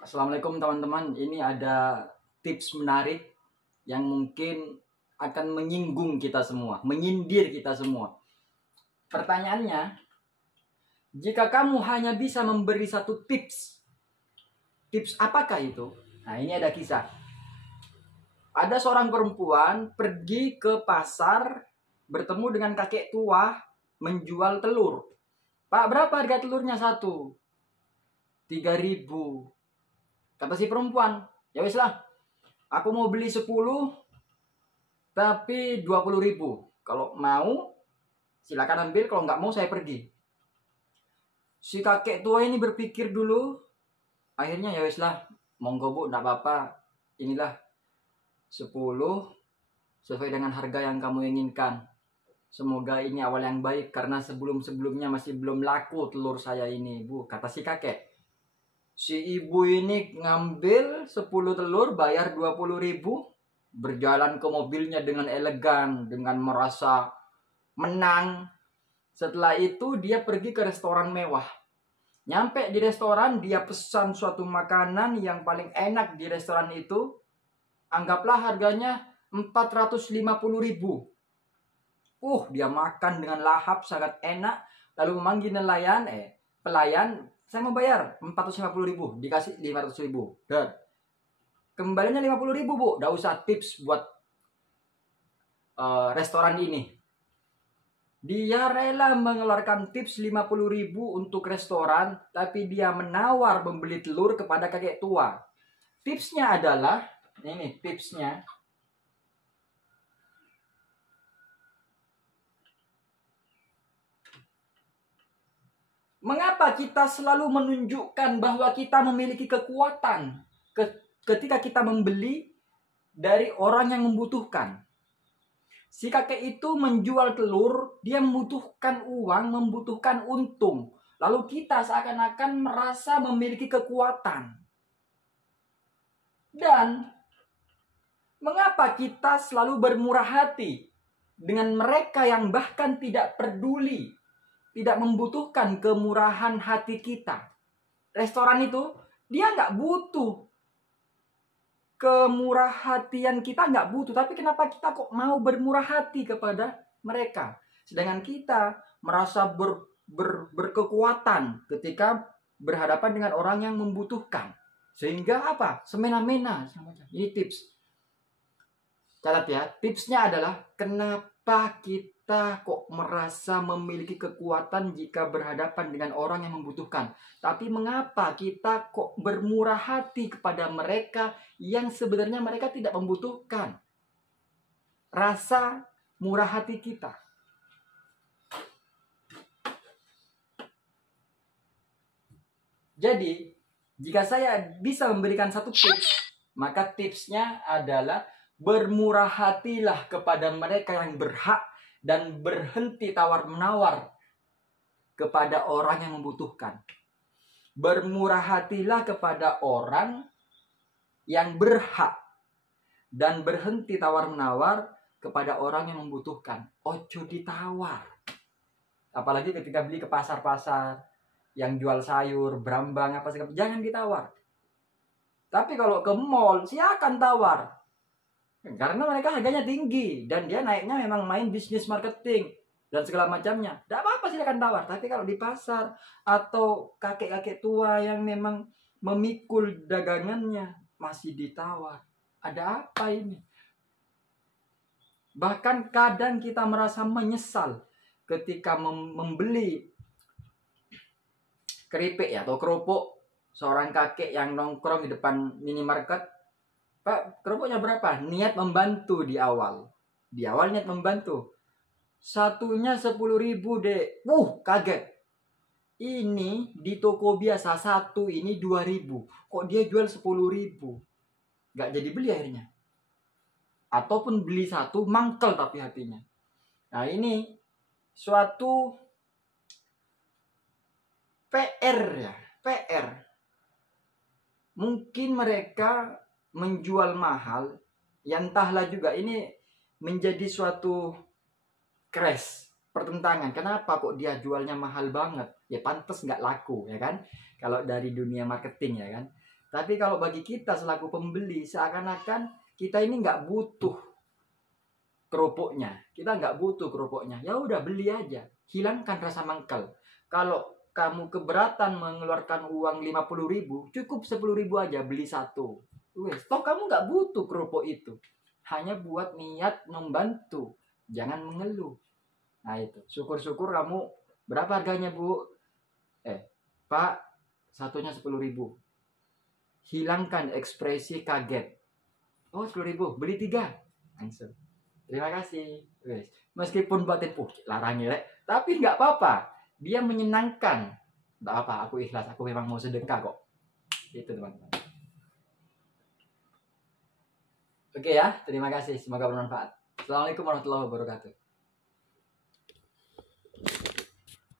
Assalamualaikum teman-teman. Ini ada tips menarik yang mungkin akan menyinggung kita semua, menyindir kita semua. Pertanyaannya, jika kamu hanya bisa memberi satu tips apakah itu? Nah, ini ada kisah. Ada seorang perempuan pergi ke pasar bertemu dengan kakek tua menjual telur. Pak, berapa harga telurnya satu? 3.000. Kata si perempuan, ya wis lah, aku mau beli 10 tapi 20.000. Kalau mau silakan ambil, kalau nggak mau saya pergi. Si kakek tua ini berpikir dulu, akhirnya ya wis lah, monggo bu, nggak apa-apa, inilah 10 sesuai dengan harga yang kamu inginkan. Semoga ini awal yang baik karena sebelum-sebelumnya masih belum laku telur saya ini, bu, kata si kakek. Si ibu ini ngambil 10 telur, bayar 20.000, berjalan ke mobilnya dengan elegan, dengan merasa menang. Setelah itu dia pergi ke restoran mewah. Nyampe di restoran, dia pesan suatu makanan yang paling enak di restoran itu. Anggaplah harganya 450.000. Dia makan dengan lahap, sangat enak. Lalu memanggil pelayan, saya mau bayar 450.000, dikasih 500.000. Dan kembalinya 50.000 bu, gak usah tips buat restoran ini. Dia rela mengeluarkan tips 50.000 untuk restoran, tapi dia menawar membeli telur kepada kakek tua. Tipsnya adalah, ini tipsnya. Mengapa kita selalu menunjukkan bahwa kita memiliki kekuatan ketika kita membeli dari orang yang membutuhkan? Si kakek itu menjual telur, dia membutuhkan uang, membutuhkan untung. Lalu kita seakan-akan merasa memiliki kekuatan. Dan mengapa kita selalu bermurah hati dengan mereka yang bahkan tidak peduli, tidak membutuhkan kemurahan hati kita? Restoran itu, dia nggak butuh kemurah hatian kita, nggak butuh. Tapi kenapa kita kok mau bermurah hati kepada mereka? Sedangkan kita merasa berkekuatan ketika berhadapan dengan orang yang membutuhkan. Sehingga apa? Semena-mena. Ini tips. Catat ya, tipsnya adalah kenapa kita kok merasa memiliki kekuatan jika berhadapan dengan orang yang membutuhkan. Tapi mengapa kita kok bermurah hati kepada mereka yang sebenarnya mereka tidak membutuhkan? Rasa murah hati kita. Jadi, jika saya bisa memberikan satu tips, maka tipsnya adalah bermurah hatilah kepada mereka yang berhak dan berhenti tawar-menawar kepada orang yang membutuhkan. Bermurah hatilah kepada orang yang berhak dan berhenti tawar-menawar kepada orang yang membutuhkan. Ojo ditawar. Apalagi ketika beli ke pasar-pasar yang jual sayur, brambang, apa segala, jangan ditawar. Tapi kalau ke mall, silakan tawar. Karena mereka harganya tinggi dan dia naiknya memang main bisnis marketing dan segala macamnya. Tidak apa-apa silakan tawar. Tapi kalau di pasar atau kakek-kakek tua yang memang memikul dagangannya masih ditawar. Ada apa ini? Bahkan kadang kita merasa menyesal ketika membeli keripik ya, atau kerupuk seorang kakek yang nongkrong di depan minimarket. Pak, kerupuknya berapa? Niat membantu di awal. Di awal niat membantu. Satunya 10.000 dek. Kaget. Ini di toko biasa satu ini 2.000. Kok dia jual 10.000? Gak jadi beli akhirnya. Ataupun beli satu mangkel tapi hatinya. Nah ini suatu PR ya. PR. Mungkin mereka menjual mahal, yang entahlah juga ini menjadi suatu crash, pertentangan. Kenapa kok dia jualnya mahal banget? Ya pantas nggak laku ya kan? Kalau dari dunia marketing ya kan. Tapi kalau bagi kita selaku pembeli, seakan-akan kita ini nggak butuh kerupuknya. Kita nggak butuh kerupuknya. Ya udah beli aja. Hilangkan rasa mangkal. Kalau kamu keberatan mengeluarkan uang 50.000, cukup 10.000 aja beli satu. Wes, toh kamu nggak butuh kerupuk itu. Hanya buat niat membantu. Jangan mengeluh. Nah itu. Syukur-syukur kamu, berapa harganya Bu? Pak, satunya 10.000. Hilangkan ekspresi kaget. Oh 10.000, beli 3. Langsung. Terima kasih. Wes. Meskipun batin, larang ya, tapi nggak apa-apa. Dia menyenangkan. Nggak apa, aku ikhlas. Aku memang mau sedekah kok. Itu teman-teman. Oke ya, terima kasih. Semoga bermanfaat. Assalamualaikum warahmatullahi wabarakatuh.